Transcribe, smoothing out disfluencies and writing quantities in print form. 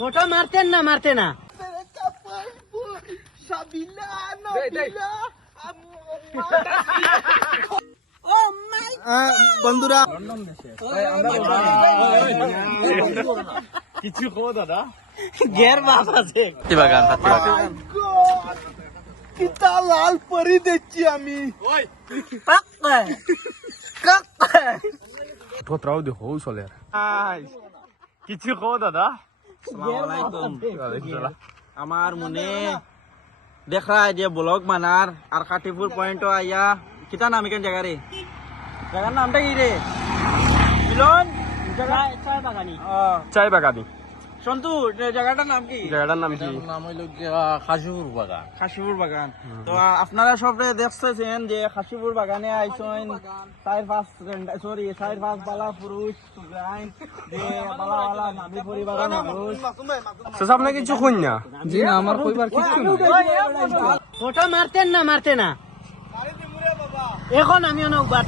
Photo মারতেন না মারতে না বন্ধুরা কিছু কো দাদা গের বাপ আছে কিতা লাল পরি দেখছি আমি তোরাও দেখো চলে কিছু কো দাদা আমার মনে দেখা যে ব্লগ মানার আর কাটিপুর পয়েন্ট আইয়া কিতা নাম এখান জায়গা জায়গার নামটা কি রে মিলন চাই বাগানি সন্তু জায়গাটার নাম কি? জায়গাটার নাম কি? নাম হইল খাসিপুর বাগান। খাসিপুর বাগান। তো আপনারা সবরে দেখতেছেন যে খাসিপুর বাগানে আইছেন 4-5 বালা পুরুষ যে বালা বালা নামি পরিবারের মানুষ সামনে কিছু কই না জি না আমার কইবার কিছু না। ফটো মারতেন না মারতে না এখন আমি অনেক বাট